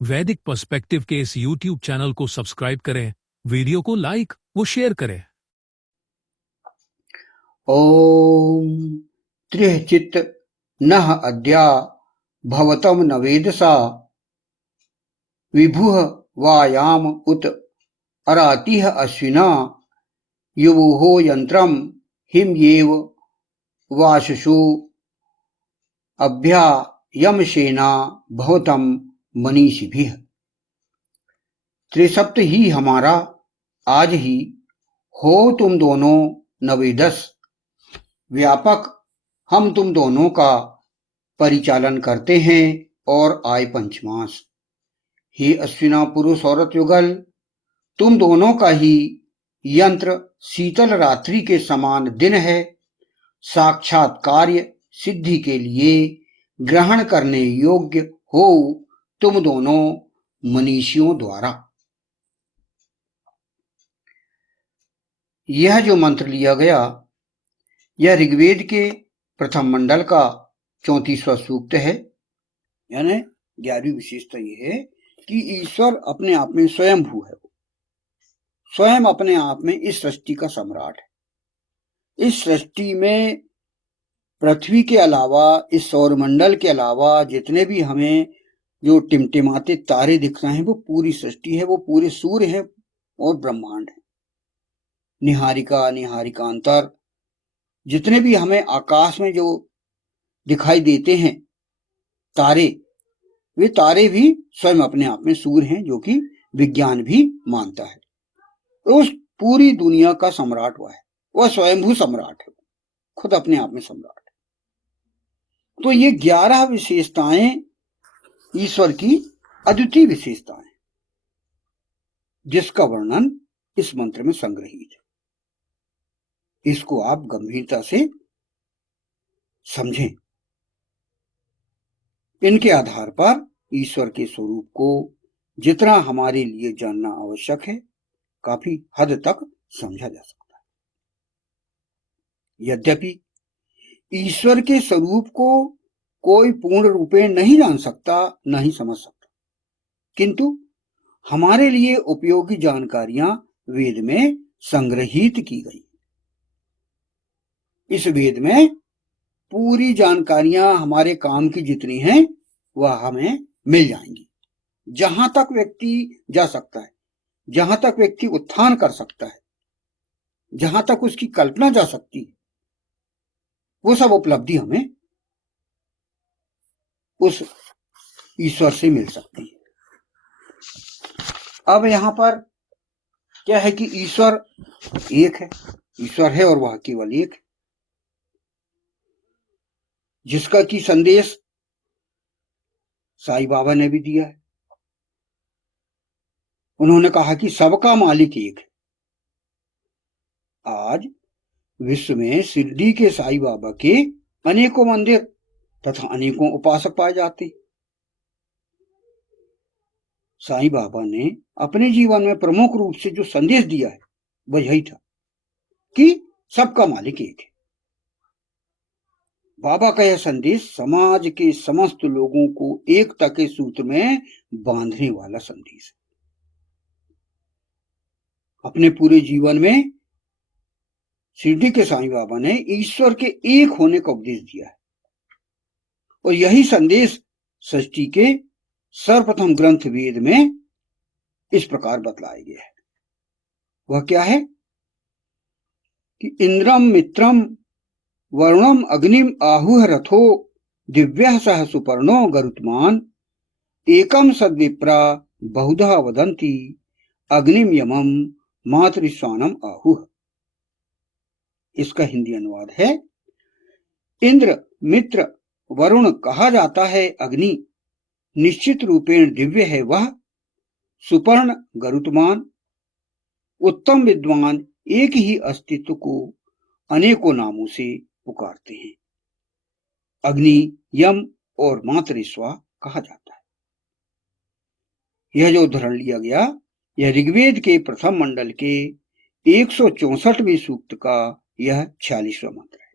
वैदिक पर्सपेक्टिव के इस YouTube चैनल को सब्सक्राइब करें, वीडियो को लाइक व शेयर करें। ओम त्रिचित नः अद्या भवतम नवेदसा विभुः वायाम उत अरातिः अश्विना युवुः यंत्रम हिमयेव वाशसु अभ्यायमसेना भवतम मनीषिभिः। त्रिसप्त ही हमारा आज ही हो तुम दोनों नवेदस, व्यापक हम तुम दोनों का परिचालन करते हैं और आय पंचमास। हे अश्विना पुरुष औरत युगल, तुम दोनों का ही यंत्र शीतल रात्रि के समान दिन है, साक्षात कार्य सिद्धि के लिए ग्रहण करने योग्य हो तुम दोनों मनीषियों द्वारा। यह जो मंत्र लिया गया यह ऋग्वेद के प्रथम मंडल का 34वां सूक्त है। यानी 11वीं विशेषता यह है कि ईश्वर अपने आप में स्वयंभू है, स्वयं अपने आप में इस सृष्टि का सम्राट है। इस सृष्टि में पृथ्वी के अलावा, इस सौरमंडल के अलावा जितने भी हमें जो टिमटिमाते तारे दिख रहे हैं वो पूरी सृष्टि है, वो पूरे सूर्य है और ब्रह्मांड है। निहारिका निहारिकांतर जितने भी हमें आकाश में जो दिखाई देते हैं तारे, वे तारे भी स्वयं अपने आप में सूर्य हैं, जो कि विज्ञान भी मानता है। उस पूरी दुनिया का सम्राट वह है, वह स्वयंभू सम्राट है, खुद अपने आप में सम्राट है। तो ये 11 विशेषताएं ईश्वर की अद्वितीय विशेषताएं, जिसका वर्णन इस मंत्र में संग्रहित है। इसको आप गंभीरता से समझें। इनके आधार पर ईश्वर के स्वरूप को जितना हमारे लिए जानना आवश्यक है, काफी हद तक समझा जा सकता है। यद्यपि ईश्वर के स्वरूप को कोई पूर्ण रूपेण नहीं जान सकता, नहीं समझ सकता, किंतु हमारे लिए उपयोगी जानकारियां वेद में संग्रहित की गई। इस वेद में पूरी जानकारियां हमारे काम की जितनी हैं वह हमें मिल जाएंगी। जहां तक व्यक्ति जा सकता है, जहां तक व्यक्ति उत्थान कर सकता है, जहां तक उसकी कल्पना जा सकती है, वो सब उपलब्धि हमें उस ईश्वर से मिल सकती है। अब यहां पर क्या है कि ईश्वर एक है, ईश्वर है और वह केवल एक है, जिसका कि संदेश साईं बाबा ने भी दिया है। उन्होंने कहा कि सबका मालिक एक है। आज विश्व में शिरडी के साईं बाबा के अनेकों मंदिर तथा अनेकों उपासक पाए जाते। साईं बाबा ने अपने जीवन में प्रमुख रूप से जो संदेश दिया है वह यही था कि सबका मालिक एक है। बाबा का यह संदेश समाज के समस्त लोगों को एकता के सूत्र में बांधने वाला संदेश है। अपने पूरे जीवन में शिरडी के साईं बाबा ने ईश्वर के एक होने का उपदेश दिया है और यही संदेश सृष्टि के सर्वप्रथम ग्रंथ वेद में इस प्रकार बतलाया गया है। वह क्या है कि इंद्रम मित्रम वरुणम अग्निम आहुः रथो दिव्यः सह सुपर्णो गरुत्मान एकम सद्विप्रा बहुधा वदन्ति अग्निम यमम मातृश्वानम आहुः। इसका हिंदी अनुवाद है, इंद्र मित्र वरुण कहा जाता है अग्नि, निश्चित रूपेण दिव्य है वह, सुपर्ण गरुत्मान, उत्तम विद्वान एक ही अस्तित्व को अनेकों नामों से पुकारते हैं। अग्नि, यम और मातृस्वा कहा जाता है। यह जो उदाहरण लिया गया यह ऋग्वेद के प्रथम मंडल के 164वें सूक्त का यह 46वां मंत्र है।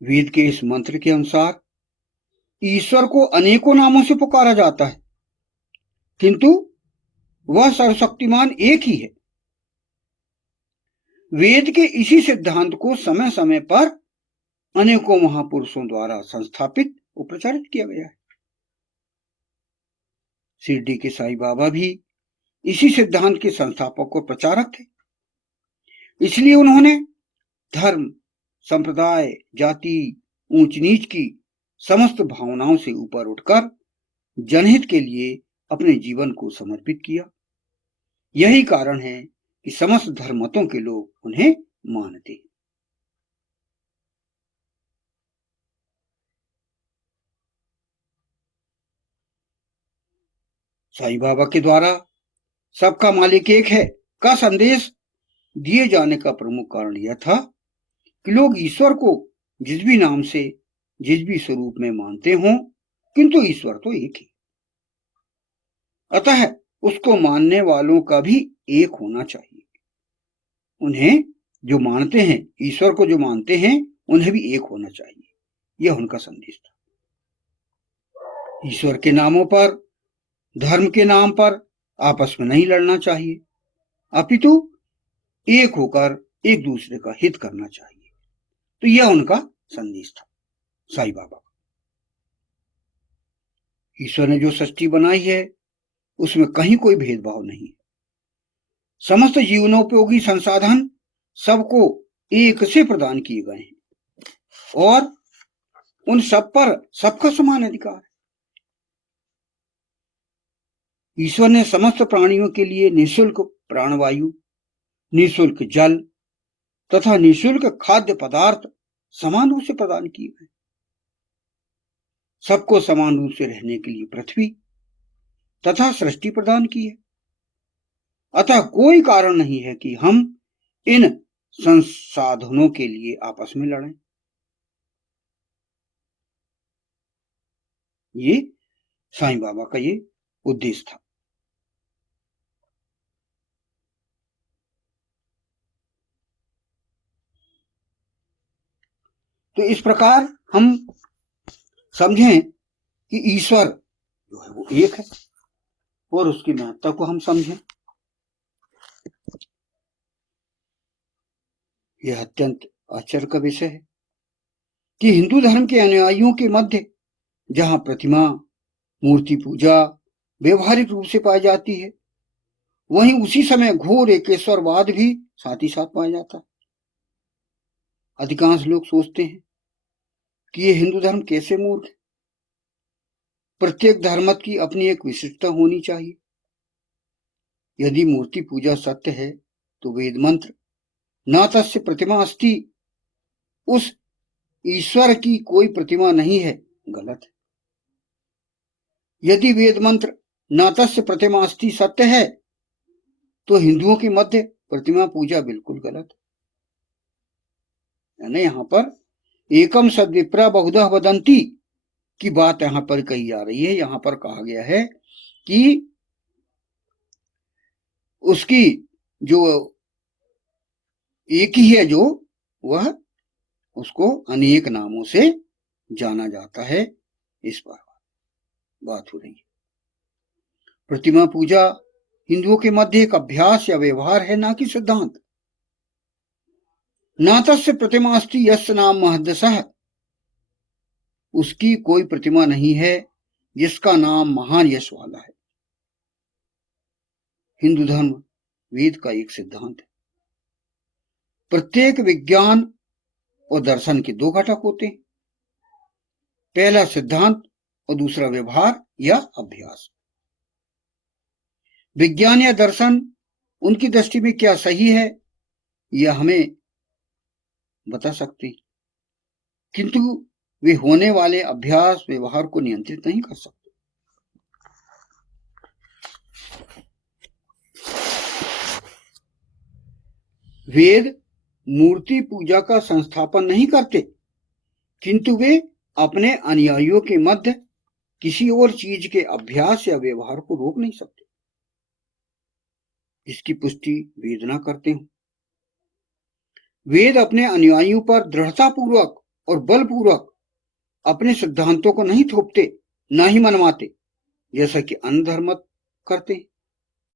वेद के इस मंत्र के अनुसार ईश्वर को अनेकों नामों से पुकारा जाता है, किंतु वह सर्वशक्तिमान एक ही है। वेद के इसी सिद्धांत को समय समय पर अनेकों महापुरुषों द्वारा संस्थापित और प्रचारित किया गया है। शिरडी के साईं बाबा भी इसी सिद्धांत के संस्थापक और प्रचारक थे। इसलिए उन्होंने धर्म, संप्रदाय, जाति, ऊंच नीच की समस्त भावनाओं से ऊपर उठकर जनहित के लिए अपने जीवन को समर्पित किया। यही कारण है कि समस्त धर्मों के लोग उन्हें मानते हैं। साईं बाबा के द्वारा सबका मालिक एक है का संदेश दिए जाने का प्रमुख कारण यह था कि लोग ईश्वर को जिस भी नाम से, जिस भी स्वरूप में मानते हों, किंतु ईश्वर तो एक ही। अतः उसको मानने वालों का भी एक होना चाहिए। उन्हें जो मानते हैं, ईश्वर को जो मानते हैं, उन्हें भी एक होना चाहिए। यह उनका संदेश था। ईश्वर के नामों पर, धर्म के नाम पर आपस में नहीं लड़ना चाहिए, अपितु एक होकर एक दूसरे का हित करना चाहिए। तो यह उनका संदेश था साईं बाबा। ईश्वर ने जो सृष्टि बनाई है उसमें कहीं कोई भेदभाव नहीं है। समस्त जीवनोपयोगी संसाधन सबको एक से प्रदान किए गए हैं और उन सब पर सबका समान अधिकार है। ईश्वर ने समस्त प्राणियों के लिए निःशुल्क प्राणवायु, निःशुल्क जल तथा निःशुल्क खाद्य पदार्थ समान रूप से प्रदान किए गए। सबको समान रूप से रहने के लिए पृथ्वी तथा सृष्टि प्रदान की है। अतः कोई कारण नहीं है कि हम इन संसाधनों के लिए आपस में लड़ें। ये साईं बाबा का ये उद्देश्य था। तो इस प्रकार हम समझें कि ईश्वर जो है वो एक है और उसकी महत्ता को हम समझें। यह अत्यंत आश्चर्य का विषय है कि हिंदू धर्म के अनुयायियों के मध्य जहां प्रतिमा, मूर्ति पूजा व्यवहारिक रूप से पाई जाती है, वहीं उसी समय घोर एकेश्वरवाद भी साथ ही साथ पाया जाता है। अधिकांश लोग सोचते हैं कि ये हिंदू धर्म कैसे मूर्ख है। प्रत्येक धर्म की अपनी एक विशिष्टता होनी चाहिए। यदि मूर्ति पूजा सत्य है तो वेद मंत्र न तस्य प्रतिमा अस्ति, उस ईश्वर की कोई प्रतिमा नहीं है, गलत है। यदि वेद मंत्र न तस्य प्रतिमा अस्ति सत्य है तो हिंदुओं के मध्य प्रतिमा पूजा बिल्कुल गलत है। यानी यहां पर एकम सद्विप्रा बहुधा वदंती की बात यहां पर कही जा रही है। यहां पर कहा गया है कि उसकी जो एक ही है, जो वह उसको अनेक नामों से जाना जाता है। इस पर बात हो रही है। प्रतिमा पूजा हिंदुओं के मध्य एक अभ्यास या व्यवहार है, ना कि सिद्धांत। न तस्य प्रतिमा अस्ति यस्य नाम महदसः, उसकी कोई प्रतिमा नहीं है जिसका नाम महान यश वाला है। हिंदू धर्म वेद का एक सिद्धांत है। प्रत्येक विज्ञान और दर्शन के दो घटक होते हैं, पहला सिद्धांत और दूसरा व्यवहार या अभ्यास। विज्ञान या दर्शन उनकी दृष्टि में क्या सही है यह हमें बता सकते, किंतु वे होने वाले अभ्यास व्यवहार को नियंत्रित नहीं कर सकते। वेद मूर्ति पूजा का संस्थापन नहीं करते, किंतु वे अपने अनुयायियों के मध्य किसी और चीज के अभ्यास या व्यवहार को रोक नहीं सकते। इसकी पुष्टि वेद ना करते हो। वेद अपने अनुयायियों पर दृढ़तापूर्वक और बलपूर्वक अपने सिद्धांतों को नहीं थोपते, ना ही मनवाते, जैसा कि अन्य धर्म करते हैं।